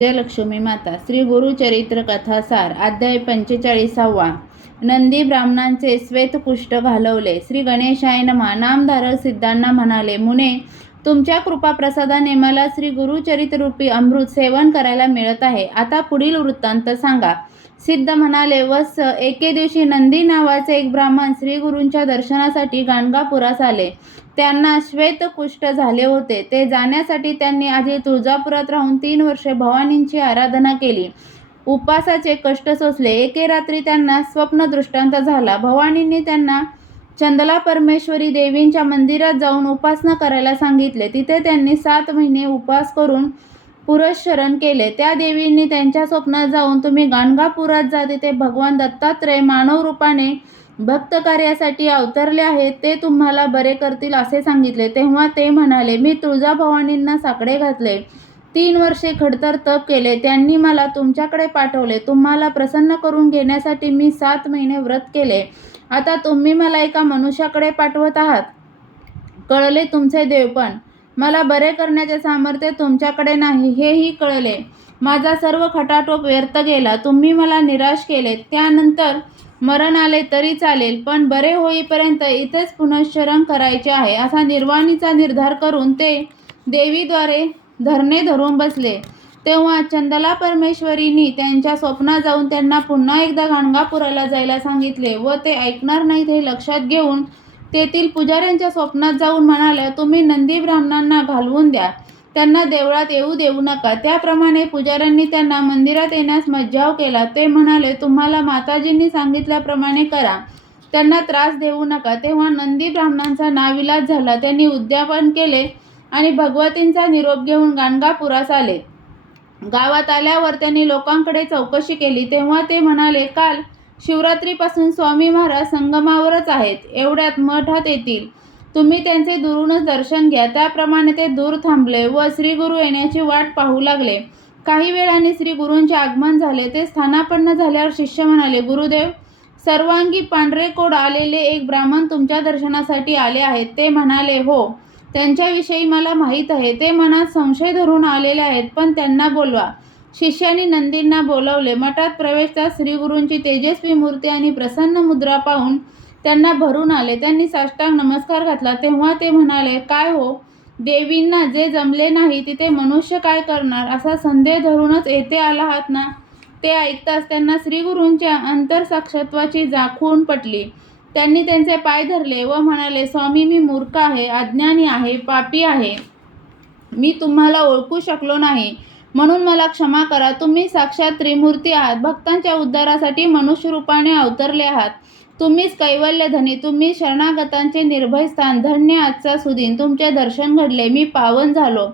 जयलक्ष्मी माता. श्री गुरुचरित्र कथासार. अध्याय 45. नंदी ब्राह्मणांचे श्वेतकुष्ठ घालवले. श्री गणेशाय नमः. नामधारक सिद्धांना म्हणाले, मुने, तुमच्या कृपाप्रसादाने मला श्री गुरुचरित्ररूपी अमृत सेवन करायला मिळत आहे. आता पुढील वृत्तांत सांगा. सिद्ध म्हणाले, वत्स, एके दिवशी नंदी नावाचे एक ब्राह्मण श्री गुरूंच्या दर्शनासाठी गाणगापुरास आले. त्यांना श्वेतकुष्ठ झाले होते. ते जाण्यासाठी त्यांनी आधी तुळजापुरात राहून 3 वर्षे भवानींची आराधना केली. उपासाचे कष्ट सोसले. एके रात्री त्यांना स्वप्न दृष्टांत झाला. भवानींनी त्यांना चंदला परमेश्वरी देवींच्या मंदिरात जाऊन उपासना करायला सांगितले. तिथे त्यांनी 7 महिने उपास करून पुरस्चरण केले. त्या देवींनी त्यांच्या स्वप्नात जाऊन, तुम्ही गाणगापुरात जा, तिथे भगवान दत्तात्रय मानव रूपाने भक्त कार्यासाठी अवतरले आहेत, ते तुम्हाला बरे करतील असे सांगितले. तेव्हा ते म्हणाले, मी तुळजाभवानींना साकडे घातले, 3 वर्षे खडतर तप केले, त्यांनी मला तुमच्याकडे पाठवले. तुम्हाला प्रसन्न करून घेण्यासाठी मी 7 महिने व्रत केले. आता तुम्ही मला एका मनुष्याकडे पाठवत आहात. कळले तुमचे देवपण. मला बरे करण्याचे सामर्थ्य तुमच्याकडे नाही हेही कळले. माझा सर्व खटाटोप व्यर्थ गेला. तुम्ही मला निराश केले. त्यानंतर मरण आले तरी चालेल, पण बरे होईपर्यंत इथेच पुनश्चरण करायचे आहे असा निर्वाणीचा निर्धार करून ते देवीद्वारे धरणे धरून बसले. तेव्हा चंदला परमेश्वरींनी त्यांच्या स्वप्नात जाऊन त्यांना पुन्हा एकदा गाणगापुराला जायला सांगितले व ते ऐकणार नाहीत हे लक्षात घेऊन तेथील पुजाऱ्यांच्या स्वप्नात जाऊन म्हणाल्या, तुम्ही नंदी ब्राह्मणांना घालवून द्या, त्यांना देवळात येऊ देऊ नका. त्याप्रमाणे पुजाऱ्यांनी त्यांना मंदिरात येण्यास मज्जाव केला. ते म्हणाले, तुम्हाला माताजींनी सांगितल्याप्रमाणे करा, त्यांना त्रास देऊ नका. तेव्हा नंदी ब्राह्मणांचा नाविलाज झाला. त्यांनी उद्यापन केले आणि भगवतींचा निरोप घेऊन गाणगापुरास आले. गावात आल्यावर त्यांनी लोकांकडे चौकशी केली. तेव्हा ते म्हणाले, काल शिवरात्रीपासून स्वामी महाराज संगमावरच आहेत, एवढ्यात मठात येतील, तुम्ही त्यांचे दुरूनच दर्शन घ्या. त्याप्रमाणे ते दूर थांबले व श्री गुरु येण्याची वाट पाहू लागले. काही वेळाने श्री गुरूंचे आगमन झाले. ते स्थानापन्न झाल्यावर शिष्य म्हणाले, गुरुदेव, सर्वांगी पांढरे कोट आलेले एक ब्राह्मण तुमच्या दर्शनासाठी आले आहेत. ते म्हणाले, हो, त्यांच्याविषयी मला माहीत आहे. ते मनात संशय धरून आलेले आहेत, पण त्यांना बोलवा. शिष्यांनी नंदींना बोलावले. मठात प्रवेशताच श्री गुरूंची तेजस्वी मूर्ती आणि प्रसन्न मुद्रा पाहून त्यांना भरून आले. त्यांनी साष्टांग नमस्कार घातला. तेव्हा ते म्हणाले, काय हो, देवींना जे जमले नाही तिथे मनुष्य काय करणार असा संदेह धरूनच येथे आला आहात ना. ते ऐकताच त्यांना श्री गुरूंच्या अंतरसाक्षात्वाची जाखून पटली. त्यांनी त्यांचे पाय धरले व म्हणाले, स्वामी, मी मूर्ख आहे, अज्ञानी आहे, पापी आहे. मी तुम्हाला ओळखू शकलो नाही, म्हणून मला क्षमा करा. तुम्ही साक्षात त्रिमूर्ती आहात. भक्तांच्या उद्धारासाठी मनुष्य रूपाने अवतरले आहात. तुम्हीच कैवल्यधनी, तुम्ही शरणागतांचे निर्भय स्थान. धन्य आजचा सुदिन. तुमचे दर्शन घडले, मी पावन झालो.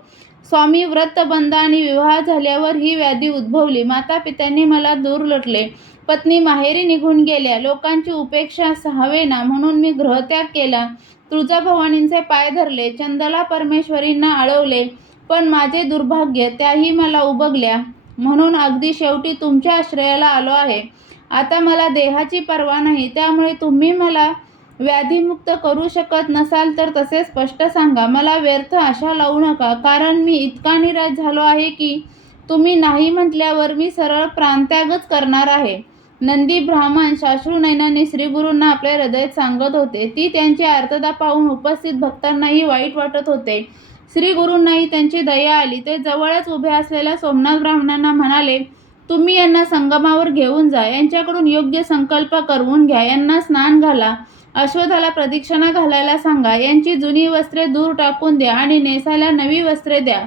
स्वामी, व्रतबंध आणि विवाह झाल्यावर ही व्याधी उद्भवली. माता पित्यांनी मला दूर लोटले. पत्नी माहेरी निघून गेल्या. लोकांची उपेक्षा सहावेना म्हणून मी गृहत्याग केला. तुळजाभवानींचे पाय धरले. चंदला परमेश्वरींना आळवले, पण माझे दुर्भाग्य त्याही मला उबगल्या. म्हणून अगदी शेवटी तुमच्या आश्रयाला आलो आहे. आता मला देहाची पर्वा नाही. त्यामुळे तुम्ही मला व्याधीमुक्त करू शकत नसाल तर तसे स्पष्ट सांगा. मला व्यर्थ आशा लावू नका, कारण मी इतका निराश झालो आहे की तुम्ही नाही म्हटल्यावर मी सरळ प्राणत्यागच करणार आहे. नंदी ब्राह्मण साश्रुनयनांनी श्रीगुरूंना आपल्या हृदयात सांगत होते. ती त्यांची आर्तता पाहून उपस्थित भक्तांनाही वाईट वाटत होते. श्री गुरूंनाही त्यांची दया आली. ते जवळच उभे असलेल्या सोमनाथ ब्राह्मणांना म्हणाले, तुम्ही यांना संगमावर घेऊन जा, यांच्याकडून योग्य संकल्प करवून घ्या, यांना स्नान घाला, अश्वत्थाला प्रदक्षिणा घालायला सांगा, यांची जुनी वस्त्रे दूर टाकून द्या आणि नेसायला नवी वस्त्रे द्या.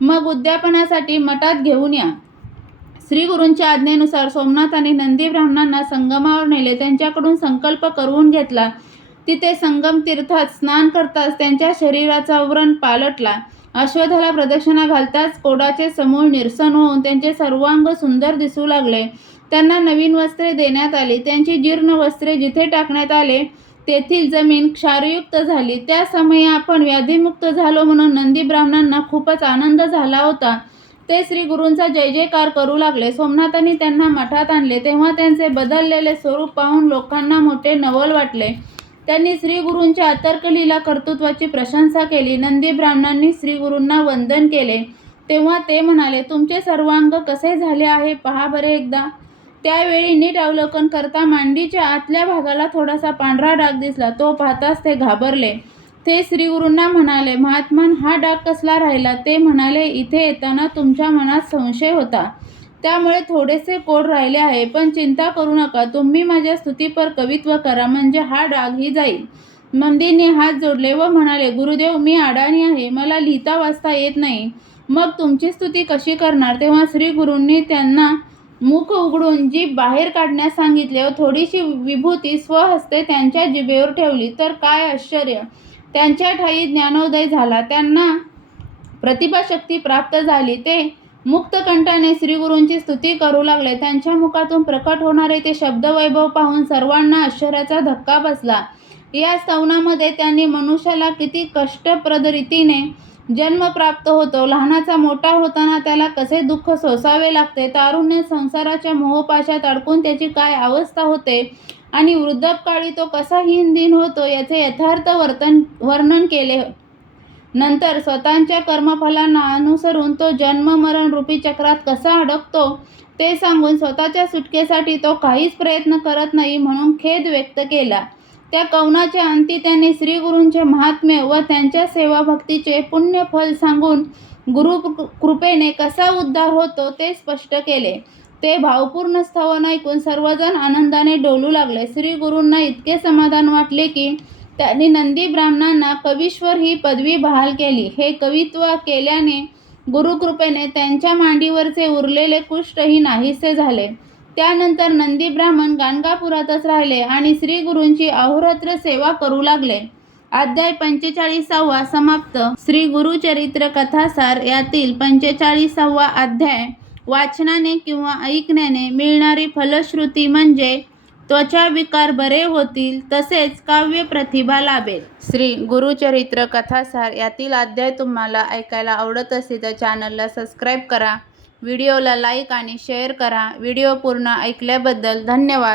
मग उद्यापनासाठी मठात घेऊन या. श्री गुरूंच्या आज्ञेनुसार सोमनाथांनी नंदी ब्राह्मणांना संगमावर नेले. त्यांच्याकडून संकल्प करवून घेतला. तिथे संगम तीर्थात स्नान करताच त्यांच्या शरीराचा व्रण पालटला. अश्वत्थाला प्रदक्षिणा घालताच कोडाचे समूळ निरसन होऊन त्यांचे सर्वांग सुंदर दिसू लागले. त्यांना नवीन वस्त्रे देण्यात आली. त्यांची जीर्ण वस्त्रे जिथे टाकण्यात आले तेथील जमीन क्षारयुक्त झाली. त्या समयी आपण व्याधीमुक्त झालो म्हणून नंदी ब्राह्मणांना खूपच आनंद झाला होता. ते श्री गुरूंचा जय जयकार करू लागले. सोमनाथांनी त्यांना मठात आणले. तेव्हा त्यांचे बदललेले स्वरूप पाहून लोकांना मोठे नवल वाटले. त्यांनी श्री गुरूंच्या अतर्कलीला कर्तृत्वाची प्रशंसा केली. नंदी ब्राह्मणांनी श्री गुरूंना वंदन केले. तेव्हा ते म्हणाले, तुमचे सर्वांग कसे झाले आहे पहा बरे एकदा. त्यावेळी नीट अवलोकन करता मांडीच्या आतल्या भागाला थोडासा पांढरा डाग दिसला. तो पाहताच ते घाबरले. ते श्रीगुरूंना म्हणाले, महात्मन, हा डाग कसला राहिला? ते म्हणाले, इथे येताना तुमच्या मनात संशय होता, त्यामुळे थोडेसे कोड राहिले आहे. पण चिंता करू नका, तुम्ही माझ्या स्तुतीपर कवित्व करा, म्हणजे हा डागही जाईल. नंदीने हात जोडले व म्हणाले, गुरुदेव, मी अडाणी आहे, मला लिहिता वाचता येत नाही, मग तुमची स्तुती कशी करणार? तेव्हा श्रीगुरूंनी त्यांना मुख उघडून जीभ बाहेर काढण्यास सांगितले व थोडीशी विभूती स्वहस्ते त्यांच्या जिभेवर ठेवली. तर काय आश्चर्य! त्यांच्या ठायी ज्ञानोदय झाला. त्यांना प्रतिभाशक्ती प्राप्त झाली. ते मुक्तकंठाने श्रीगुरूंची स्तुती करू लागले. त्यांच्या मुखातून प्रकट होणारे ते शब्दवैभव पाहून सर्वांना आश्चर्याचा धक्का बसला. या स्तवनामध्ये त्यांनी मनुष्याला किती कष्टप्रद रीतीने जन्म प्राप्त होतो, लहानाचा मोठा होताना त्याला कसे दुःख सोसावे लागते, तारुण्य संसाराच्या मोहपाशात अडकून त्याची काय अवस्था होते आणि वृद्धापकाळी तो कसा हीनदीन होतो, याचे यथार्थ वर्णन केले. नंतर स्वतःच्या कर्मफलांना अनुसरून तो जन्म मरण रूपी चक्रात कसा अडकतो ते सांगून स्वतःच्या सुटकेसाठी तो काहीच प्रयत्न करत नाही म्हणून खेद व्यक्त केला. त्या कवनाच्या अंती त्यांनी श्रीगुरूंचे महात्म्य व त्यांच्या सेवाभक्तीचे पुण्यफल सांगून गुरु कृपेने कसा उद्धार होतो ते स्पष्ट केले. ते भावपूर्ण स्तवन ऐकून सर्वजण आनंदाने डोलू लागले. श्रीगुरूंना इतके समाधान वाटले की त्यांनी नंदी ब्राह्मणांना कवीश्वर ही पदवी बहाल केली. हे कवित्व केल्याने गुरुकृपेने त्यांच्या मांडीवरचे उरलेले कुष्ठही नाहीसे झाले. त्यानंतर नंदी ब्राह्मण गाणगापुरातच राहिले आणि श्रीगुरूंची अहोरात्र सेवा करू लागले. अध्याय 45 समाप्त. श्री गुरुचरित्र कथासार यातील 45वा अध्याय. वाचनाने किंवा ऐकण्याने मिळणारी फलश्रुती म्हणजे त्वचा विकार बरे होतील, तसेच काव्य प्रतिभा लाभेल. श्री गुरुचरित्र कथासार यातील अध्याय तुम्हाला ऐकायला आवडत असेल तर चॅनलला सबस्क्राईब करा, व्हिडिओला लाईक आणि शेअर करा. व्हिडिओ पूर्ण ऐकल्याबद्दल धन्यवाद.